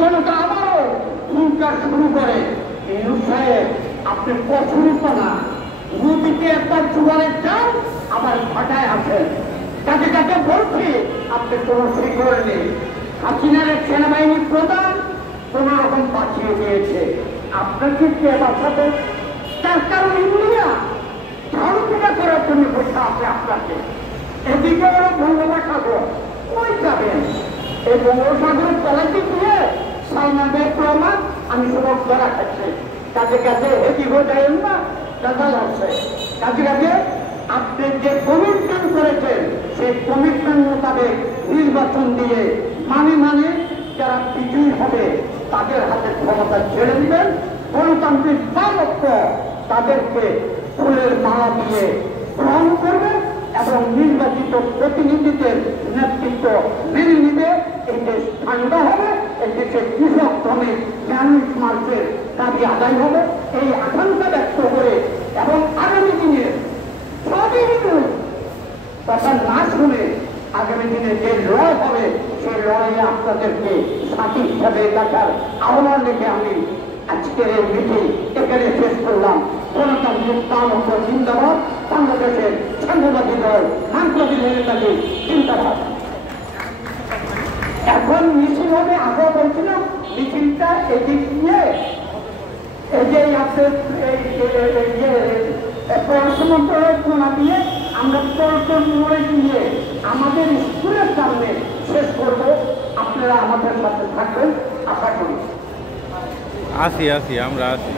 জনতা আবারও হুঙ্কার শুরু করে, আপনি কঠোরপনা নদীতে একটা জোয়ারে যান, আবার ফাটায় আসেন। কাকে কাকে বলছি আপনি কোন শিকড় নেই। হাসিনার সেনাবাহিনীর প্রধান কোন রকম বাঁচিয়ে দিয়েছে, আপনাকে কে বাঁচাবে? তার কারণ ইন্ডিয়া ঝাড়ুপিটা করার জন্য বসে আছে আপনাকে। এদিকে ওরা বঙ্গোপসাগর, ওই যাবেন এই বঙ্গোপসাগরের তলাতে গিয়ে সালমানের প্রমাণ আমি সবক ধরা খাচ্ছি। কাজে কাজে হেঁটি হয়ে যাবেন না, দাদা লাগছে। কাজে কাজে আপনি যে কমিটমেন্ট করেছেন সেই কমিটমেন্ট মোতাবেক নির্বাচন দিয়ে মানে যারা বিজয়ী হবে তাদের হাতে ক্ষমতা ছেড়ে দিবেন। গণতান্ত্রিক সামর্থ্য তাদেরকে ফুলের মালা দিয়ে গ্রহণ করবে এবং নির্বাচিত প্রতিনিধিদের নেতৃত্ব মেনে নিবে। এই দেশ ঠান্ডা হবে, এই দেশের কৃষক শ্রমিক মানুষ মার্চের দাবি আদায় হবে। এই আকাঙ্ক্ষা ব্যক্ত করে এবং আগামী দিনের সবই কথা না শুনে আগামী দিনে যে লড়াই হবে সেই লড়াইয়ে আপনাদেরকে সাথী হিসাবে দেখার আহ্বান রেখে আমি আজকের এই মিটিং এখানে শেষ করলাম। গণতান্ত্রিক সামর্থ্য জিন্দাবাদ, বাংলাদেশের সাংবাদিক দল সাংবাদিক নেতাকে জিন্দাবাদ। এখন মিছিল হবে, আগে বলছিলাম মিছিলটা এদিক দিয়ে এই যে পড়াশোনা পড়াশোনা দিয়ে আমরা পল্টন মোড়ে গিয়ে আমাদের স্কুলের সামনে শেষ করব। আপনারা আমাদের সাথে থাকবেন, আশা করি। আসি আমরা আসি।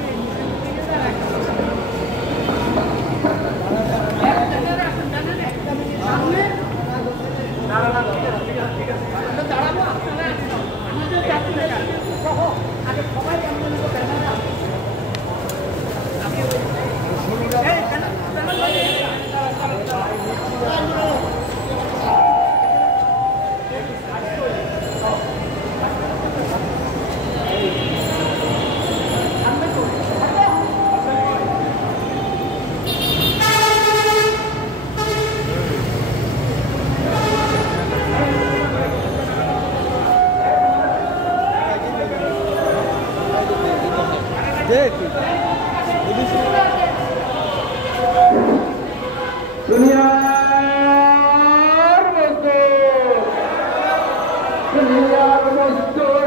দুনিয়ার মজদুর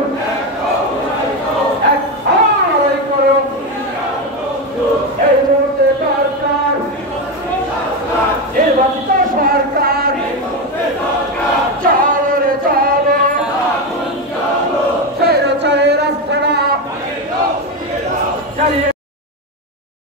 এক আড়াই করো, এই মুহূর্তে সরকার নির্বাচিত সরকার চলো রে চলো, ছেড়ে ছেড়ে রাস্তাটা চালিয়ে